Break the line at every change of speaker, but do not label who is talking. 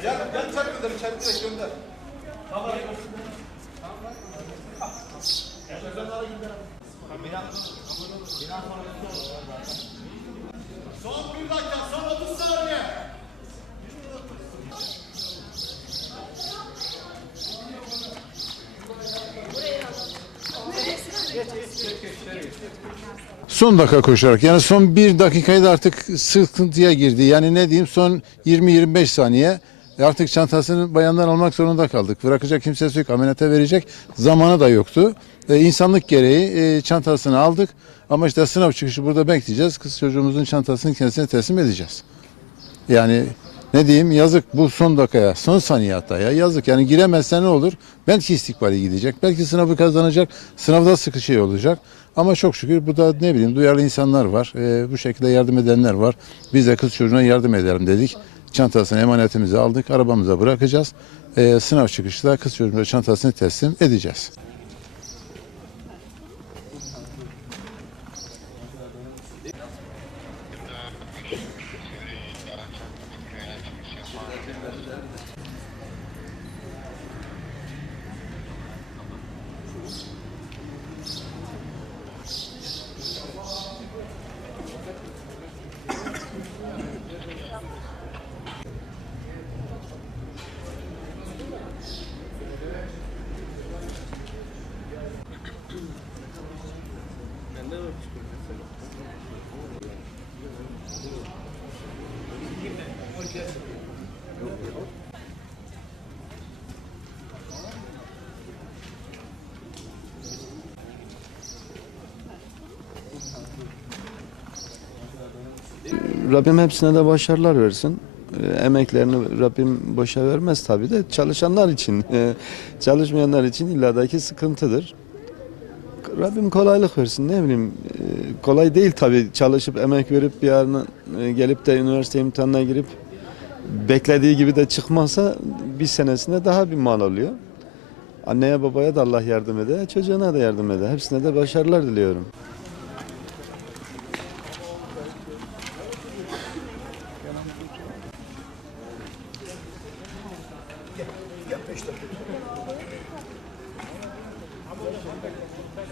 içeri direkt gönder. Son bir dakika, son 30 saniye.
Son dakika koşarak yani son bir dakikayı da artık sıkıntıya girdi. Yani ne diyeyim son 20-25 saniye artık çantasını bayandan almak zorunda kaldık. Bırakacak kimsesi yok ameliyata verecek zamanı da yoktu. E, insanlık gereği e, çantasını aldık ama işte sınav çıkışı burada bekleyeceğiz. Kız çocuğumuzun çantasını kendisine teslim edeceğiz. Yani ne diyeyim yazık bu son dakikaya, son saniye hatta ya yazık. Yani giremezse ne olur? Belki istikbali gidecek, belki sınavı kazanacak, sınavda sıkı şey olacak. Ama çok şükür bu da ne bileyim duyarlı insanlar var, Ee, bu şekilde yardım edenler var. Biz de kız çocuğuna yardım edelim dedik. Çantasını emanetimizi aldık, arabamıza bırakacağız. Ee, sınav çıkışta kız çocuğumuza çantasını teslim edeceğiz.
Rabbim hepsine de başarılar versin. Ee, Emeklerini Rabbim boşa vermez tabii de çalışanlar için, e, çalışmayanlar için illadaki sıkıntıdır. Rabbim kolaylık versin ne bileyim. E, kolay değil tabii çalışıp emek verip bir yarın e, gelip de üniversite imtihanına girip beklediği gibi de çıkmazsa bir senesinde daha bir mal alıyor. Anneye babaya da Allah yardım eder, çocuğuna da yardım eder. Hepsine de başarılar diliyorum.